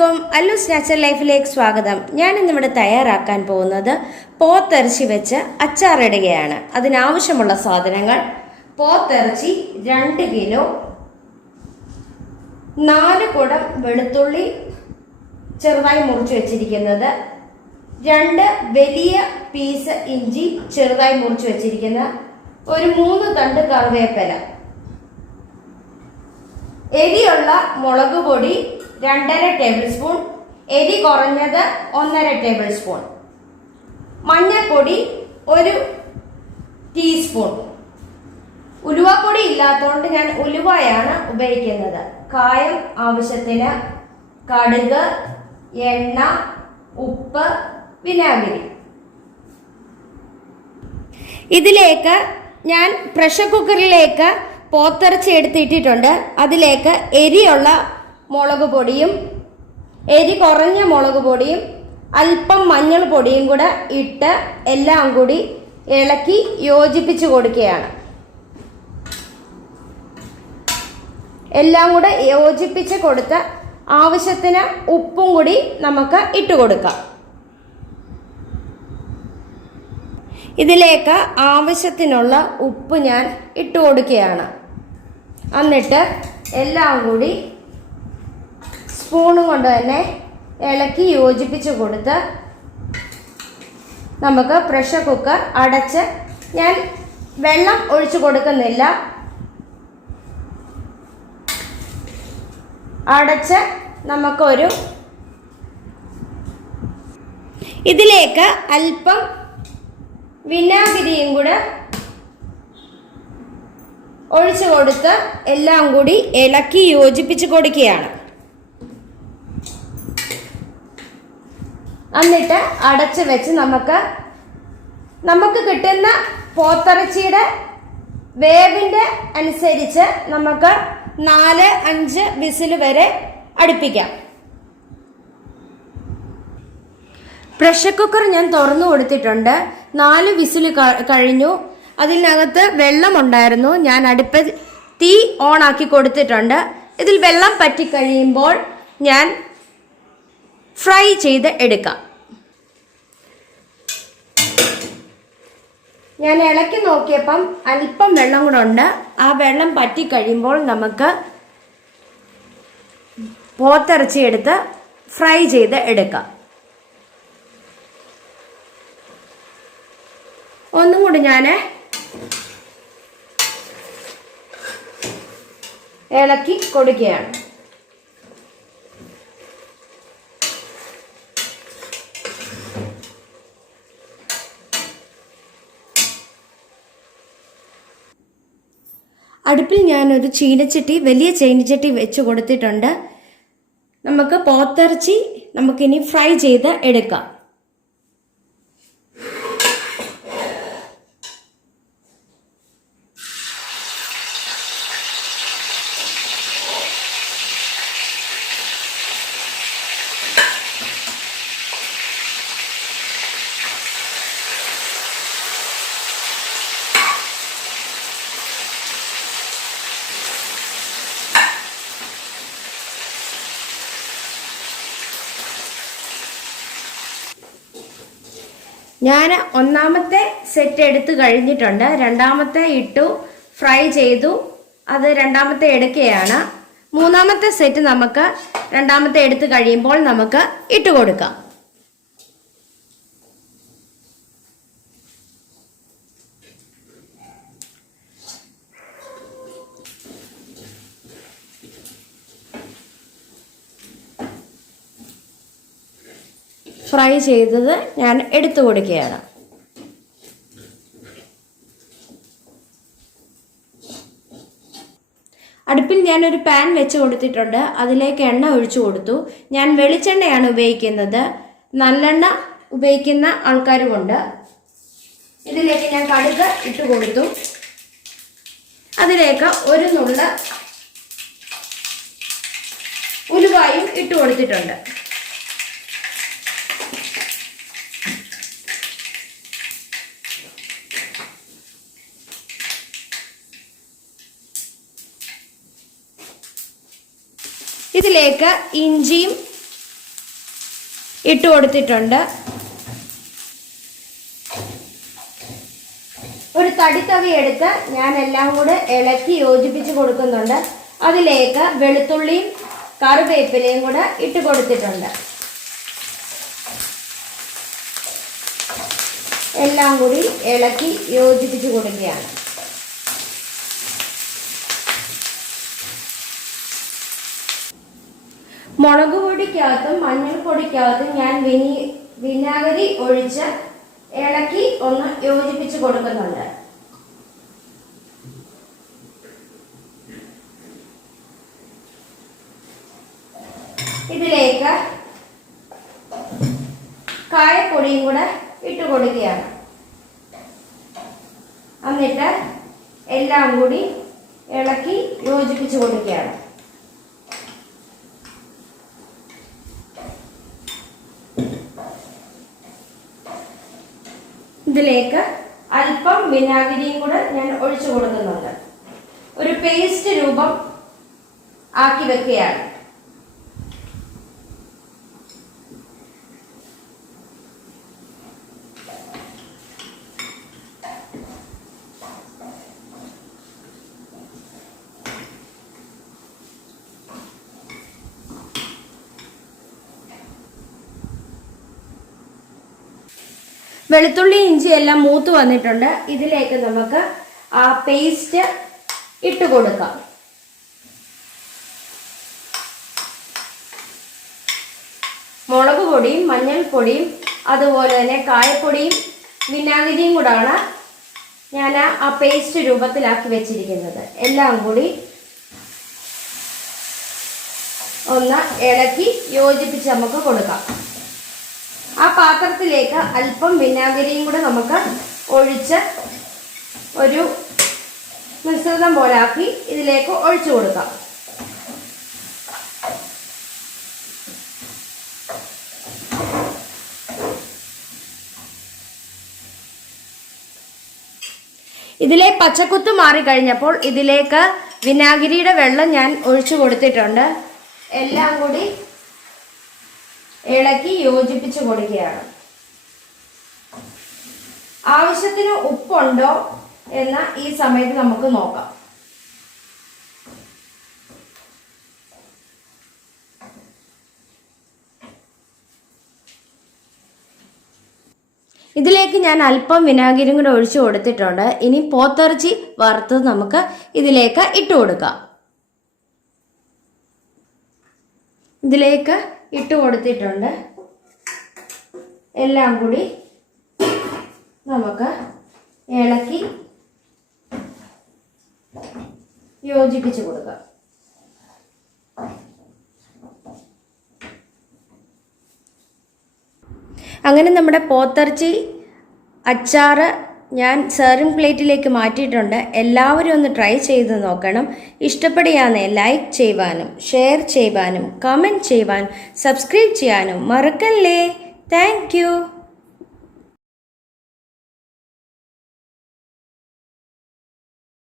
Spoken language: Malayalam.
എല്ലാവർക്കും അല്ലൂസ് നാച്ചുറൽ ലൈഫിലേക്ക് സ്വാഗതം. ഞാൻ ഇന്നിവിടെ തയ്യാറാക്കാൻ പോകുന്നത് പോത്തിറച്ചി വെച്ച് അച്ചാറിടുകയാണ്. അതിനാവശ്യമുള്ള സാധനങ്ങൾ: പോത്തിറച്ചി 2 കിലോ, 4 കുടം വെളുത്തുള്ളി ചെറുതായി മുറിച്ച് വെച്ചിരിക്കുന്നത്, 2 വലിയ പീസ് ഇഞ്ചി ചെറുതായി മുറിച്ച് വെച്ചിരിക്കുന്ന, ഒരു 3 തണ്ട് കറിവേപ്പില, എരിയുള്ള മുളക് പൊടി 2.5 ടേബിൾ സ്പൂൺ, എരി കുറഞ്ഞത് 1.5 ടേബിൾ സ്പൂൺ, മഞ്ഞൾപ്പൊടി 1 ടീസ്പൂൺ. ഉലുവാപ്പൊടി ഇല്ലാത്തതുകൊണ്ട് ഞാൻ ഉലുവയാണ് ഉപയോഗിക്കുന്നത്. കായം ആവശ്യത്തിന്, കടുക്, എണ്ണ, ഉപ്പ്, വിനാഗിരി. ഇതിലേക്ക് ഞാൻ പ്രഷർ കുക്കറിലേക്ക് പോത്തിറച്ചി എടുത്തിട്ടിട്ടുണ്ട്. അതിലേക്ക് എരിയുള്ള മുളക് പൊടിയും എരി കുറഞ്ഞ മുളക് പൊടിയും അല്പം മഞ്ഞൾ പൊടിയും കൂടെ ഇട്ട് എല്ലാം കൂടി ഇളക്കി യോജിപ്പിച്ച് കൊടുക്കുകയാണ്. എല്ലാം കൂടെ യോജിപ്പിച്ച് കൊടുത്ത് ആവശ്യത്തിന് ഉപ്പും കൂടി നമുക്ക് ഇട്ട് കൊടുക്കാം. ഇതിലേക്ക് ആവശ്യത്തിനുള്ള ഉപ്പ് ഞാൻ ഇട്ട് കൊടുക്കുകയാണ്. എന്നിട്ട് എല്ലാം കൂടി സ്പൂണും കൊണ്ട് തന്നെ ഇളക്കി യോജിപ്പിച്ച് കൊടുത്ത് നമുക്ക് പ്രഷർ കുക്കർ അടച്ച്, ഞാൻ വെള്ളം ഒഴിച്ചു കൊടുക്കുന്നില്ല, അടച്ച് നമുക്കൊരു ഇതിലേക്ക് അല്പം വിനാഗിരിയും കൂടെ ഒഴിച്ചു കൊടുത്ത് എല്ലാം കൂടി ഇളക്കി യോജിപ്പിച്ച് കൊടുക്കുകയാണ്. എന്നിട്ട് അടച്ചു വെച്ച് നമുക്ക് കിട്ടുന്ന പോത്തിറച്ചിയുടെ വേവിൻ്റെ അനുസരിച്ച് നമുക്ക് 4-5 വിസിൽ വരെ അടുപ്പിക്കാം. പ്രഷർ കുക്കർ ഞാൻ തുറന്നു കൊടുത്തിട്ടുണ്ട്. 4 വിസിൽ കഴിഞ്ഞു. അതിനകത്ത് വെള്ളമുണ്ടായിരുന്നു. ഞാൻ അടുപ്പ് തീ ഓൺ ആക്കി കൊടുത്തിട്ടുണ്ട്. ഇതിൽ വെള്ളം പറ്റി കഴിയുമ്പോൾ ഞാൻ ഫ്രൈ ചെയ്ത് എടുക്കാം. ഞാൻ ഇളക്കി നോക്കിയപ്പം അല്പം വെള്ളം കൂടെ ഉണ്ട്. ആ വെള്ളം പറ്റി കഴിയുമ്പോൾ നമുക്ക് പോത്തിറച്ചി എടുത്ത് ഫ്രൈ ചെയ്ത് എടുക്കാം. ഒന്നും കൂടി ഞാൻ ഇളക്കി കൊടുക്കുകയാണ്. അടുപ്പിൽ ഞാനൊരു ചീനച്ചട്ടി, വലിയ ചീനച്ചട്ടി വെച്ച് കൊടുത്തിട്ടുണ്ട്. നമുക്ക് പോത്തിറച്ചി നമുക്കിനി ഫ്രൈ ചെയ്ത് എടുക്കാം. ഞാൻ ഒന്നാമത്തെ സെറ്റ് എടുത്ത് കഴിഞ്ഞിട്ടുണ്ട്. രണ്ടാമത്തെ ഇട്ടു, ഫ്രൈ ചെയ്തു. അത് രണ്ടാമത്തെ എടുക്കുകയാണ്. മൂന്നാമത്തെ സെറ്റ് നമുക്ക് രണ്ടാമത്തെ എടുത്ത് കഴിയുമ്പോൾ നമുക്ക് ഇട്ട് കൊടുക്കാം. ഫ്രൈ ചെയ്തത് ഞാൻ എടുത്തു കൊടുക്കുകയാണ്. അടുപ്പിൽ ഞാനൊരു പാൻ വെച്ച് കൊടുത്തിട്ടുണ്ട്. അതിലേക്ക് എണ്ണ ഒഴിച്ചു കൊടുത്തു. ഞാൻ വെളിച്ചെണ്ണയാണ് ഉപയോഗിക്കുന്നത്. നല്ലെണ്ണ ഉപയോഗിക്കുന്ന ആൾക്കാരുമുണ്ട്. ഇതിലേക്ക് ഞാൻ കടുക് ഇട്ട് കൊടുത്തു. അതിലേക്ക് ഒരു നുള്ള ഉലുവായും ഇട്ട് കൊടുത്തിട്ടുണ്ട്. ഇതിലേക്ക് ഇഞ്ചിയും ഇട്ട് കൊടുത്തിട്ടുണ്ട്. ഒരു തടിത്തവി എടുത്ത് ഞാൻ എല്ലാം കൂടെ ഇളക്കി യോജിപ്പിച്ച് കൊടുക്കുന്നുണ്ട്. അതിലേക്ക് വെളുത്തുള്ളിയും കറിവേപ്പിലയും കൂടെ ഇട്ട് കൊടുത്തിട്ടുണ്ട്. എല്ലാം കൂടി ഇളക്കി യോജിപ്പിച്ച് കൊടുക്കുകയാണ്. മുളക് പൊടിക്കകത്തും മഞ്ഞൾപ്പൊടിക്കകത്തും ഞാൻ വിനാഗിരി ഒഴിച്ച് ഇളക്കി ഒന്ന് യോജിപ്പിച്ച് കൊടുക്കുന്നുണ്ട്. ഇതിലേക്ക് കായപ്പൊടിയും കൂടെ ഇട്ട് കൊടുക്കുകയാണ്. എന്നിട്ട് എല്ലാം കൂടി ഇളക്കി യോജിപ്പിച്ച് കൊടുക്കുകയാണ്. ഇതിലേക്ക് അല്പം വിനാഗിരിയും കൂടെ ഞാൻ ഒഴിച്ചു കൊടുക്കുന്നുണ്ട്. ഒരു പേസ്റ്റ് രൂപം ആക്കി വെക്കുകയാണ്. വെളുത്തുള്ളി ഇഞ്ചി എല്ലാം മൂത്ത് വന്നിട്ടുണ്ട്. ഇതിലേക്ക് നമുക്ക് ആ പേസ്റ്റ് ഇട്ട് കൊടുക്കാം. മുളക് പൊടിയും മഞ്ഞൾപ്പൊടിയും അതുപോലെ തന്നെ കായപ്പൊടിയും വിനാഗിരിയും കൂടാണ് ഞാൻ ആ പേസ്റ്റ് രൂപത്തിലാക്കി വെച്ചിരിക്കുന്നത്. എല്ലാം കൂടി ഒന്ന് ഇളക്കി യോജിപ്പിച്ച് നമുക്ക് കൊടുക്കാം. ആ പാത്രത്തിലേക്ക് അല്പം വിനാഗിരിയും കൂടെ നമുക്ക് ഒഴിച്ച് ഒരു മിശ്രിതം പോലാക്കി ഇതിലേക്ക് ഒഴിച്ചു കൊടുക്കാം. ഇതിലെ പച്ചക്കുത്ത് മാറിക്കഴിഞ്ഞപ്പോൾ ഇതിലേക്ക് വിനാഗിരിയുടെ വെള്ളം ഞാൻ ഒഴിച്ചു കൊടുത്തിട്ടുണ്ട്. എല്ലാം കൂടി ഇളക്കി യോജിപ്പിച്ച് കൊടുക്കുകയാണ്. ആവശ്യത്തിന് ഉപ്പുണ്ടോ എന്ന് ഈ സമയത്ത് നമുക്ക് നോക്കാം. ഇതിലേക്ക് ഞാൻ അല്പം വിനാഗിരിയും കൂടെ ഒഴിച്ചു കൊടുത്തിട്ടുണ്ട്. ഇനി പോത്തിറച്ചി വറുത്തത് നമുക്ക് ഇതിലേക്ക് ഇട്ട് കൊടുക്കാം. ഇതിലേക്ക് ഇട്ട് കൊടുത്തിട്ടുണ്ട്. എല്ലാം കൂടി നമുക്ക് ഇളക്കി യോജിപ്പിച്ച് കൊടുക്കാം. അങ്ങനെ നമ്മുടെ പോത്തിറച്ചി അച്ചാറ് ഞാൻ സെർവിങ് പ്ലേറ്റിലേക്ക് മാറ്റിയിട്ടുണ്ട്. എല്ലാവരും ഒന്ന് ട്രൈ ചെയ്ത് നോക്കണം. ഇഷ്ടപ്പെടുകയാണെ ലൈക്ക് ചെയ്യുവാനും ഷെയർ ചെയ്യുവാനും കമൻറ്റ് ചെയ്യുവാനും സബ്സ്ക്രൈബ് ചെയ്യാനും മറക്കല്ലേ. Thank you.